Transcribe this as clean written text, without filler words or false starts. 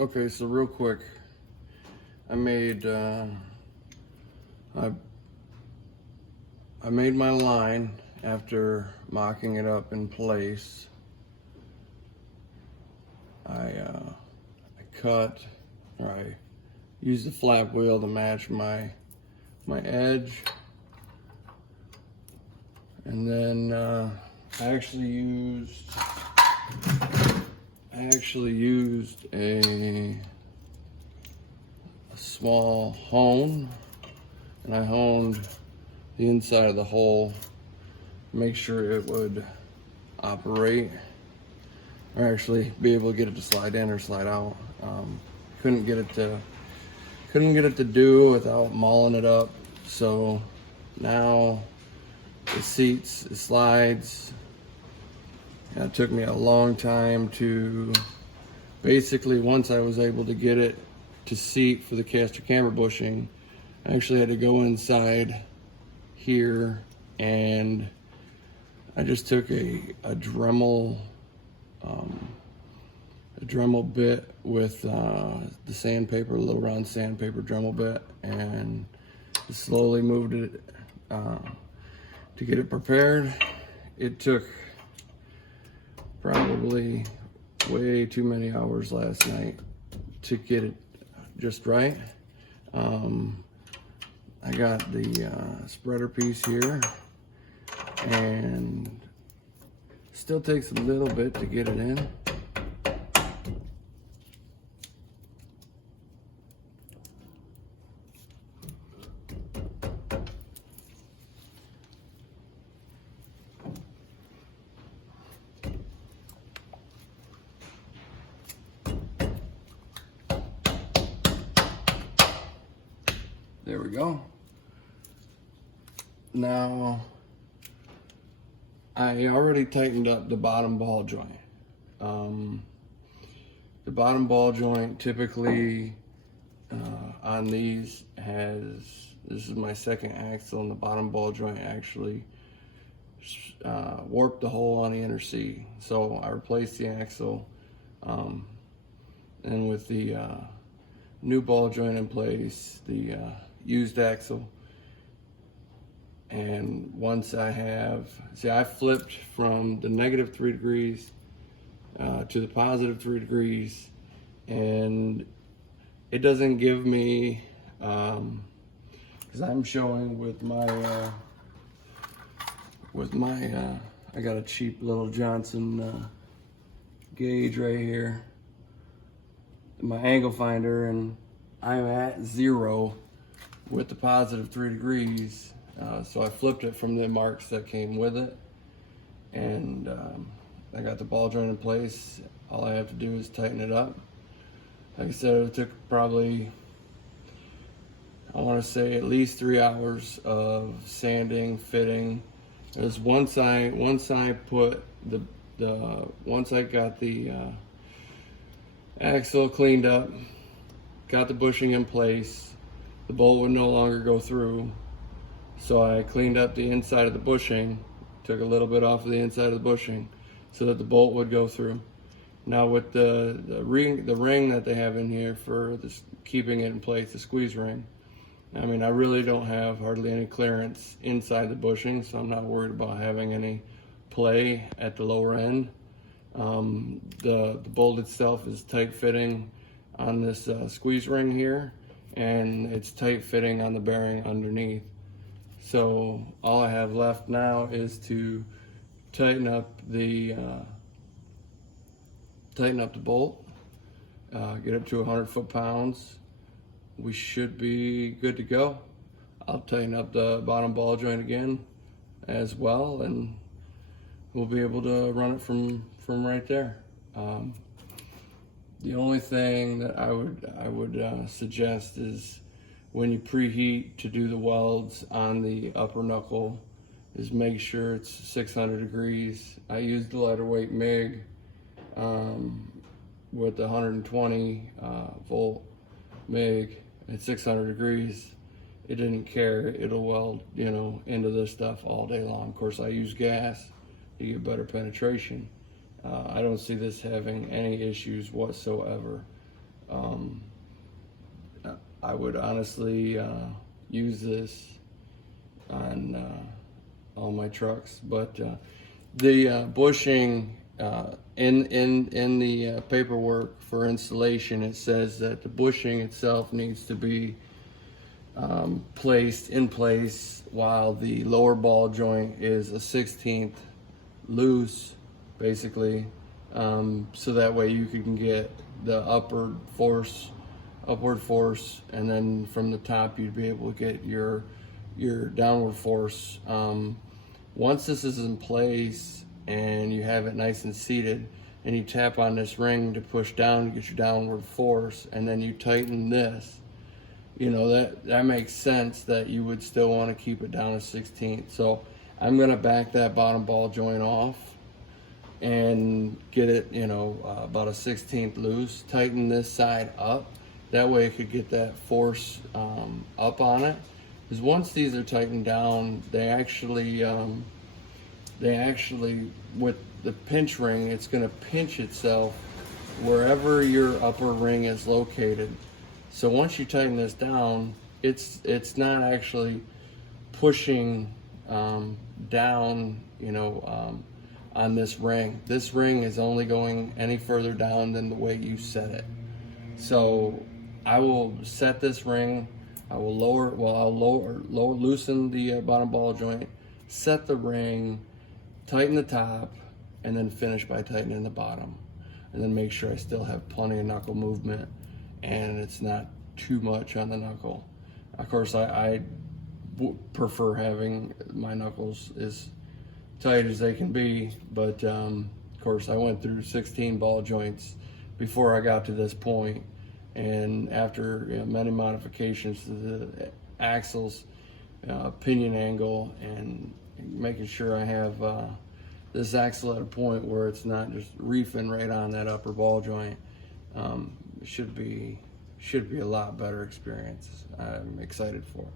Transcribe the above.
Okay, so real quick, I made I made my line after mocking it up in place. I cut, or I used the flap wheel to match my edge, and then I actually used a small hone, and I honed the inside of the hole, make sure it would operate, or actually be able to get it to slide in or slide out. Couldn't get it to do without mauling it up. So now it seats, it slides. And it took me a long time to basically, once I was able to get it to seat for the caster camber bushing, I actually had to go inside here and I just took a Dremel bit with the sandpaper, a little round sandpaper Dremel bit, and slowly moved it to get it prepared. It took probably way too many hours last night to get it just right. I got the spreader piece here, and still takes a little bit to get it in. There we go. Now, I already tightened up the bottom ball joint. The bottom ball joint typically on these this is my second axle, and the bottom ball joint actually warped the hole on the inner C. So I replaced the axle, and with the new ball joint in place, the used axle. And once I flipped from the -3 degrees to the +3 degrees, and it doesn't give me, because I'm showing with my I got a cheap little Johnson gauge right here, my angle finder, and I'm at 0 with the +3 degrees. So I flipped it from the marks that came with it, and I got the ball joint in place. All I have to do is tighten it up. Like I said, it took probably, I want to say, at least 3 hours of sanding, fitting. It was once I put once I got the axle cleaned up, got the bushing in place, the bolt would no longer go through. So I cleaned up the inside of the bushing, took a little bit off of the inside of the bushing so that the bolt would go through. Now with the ring that they have in here for this, keeping it in place, the squeeze ring, I mean, I really don't have hardly any clearance inside the bushing, so I'm not worried about having any play at the lower end. The bolt itself is tight fitting on this squeeze ring here, and it's tight fitting on the bearing underneath. So all I have left now is to tighten up the bolt, get up to 100 foot-pounds. We should be good to go. I'll tighten up the bottom ball joint again as well, and we'll be able to run it from right there. The only thing that I would suggest is, when you preheat to do the welds on the upper knuckle, is make sure it's 600 degrees. I used the lighter weight MIG with the 120 volt MIG at 600 degrees. It didn't care, it'll weld, into this stuff all day long. Of course, I use gas to get better penetration. I don't see this having any issues whatsoever. Um, I would honestly use this on all my trucks, but the bushing in the paperwork for installation, it says that the bushing itself needs to be placed in place while the lower ball joint is a 1/16 loose, basically, so that way you can get the upward force, and then from the top you'd be able to get your downward force. Once this is in place and you have it nice and seated, and you tap on this ring to push down to get your downward force, and then you tighten this, you know, that makes sense that you would still want to keep it down to 16. So I'm going to back that bottom ball joint off and get it, you know, about a 1/16 loose, tighten this side up. That way it could get that force up on it. Because once these are tightened down, they actually with the pinch ring, it's going to pinch itself wherever your upper ring is located. So once you tighten this down, it's not actually pushing down, you know, on this ring. This ring is only going any further down than the way you set it. So I will set this ring. I'll loosen the bottom ball joint, set the ring, tighten the top, and then finish by tightening the bottom. And then make sure I still have plenty of knuckle movement and it's not too much on the knuckle. Of course, I prefer having my knuckles as tight as they can be, but of course I went through 16 ball joints before I got to this point. And after, you know, many modifications to the axles, pinion angle, and making sure I have this axle at a point where it's not just reefing right on that upper ball joint, it should be a lot better experience. I'm excited for it.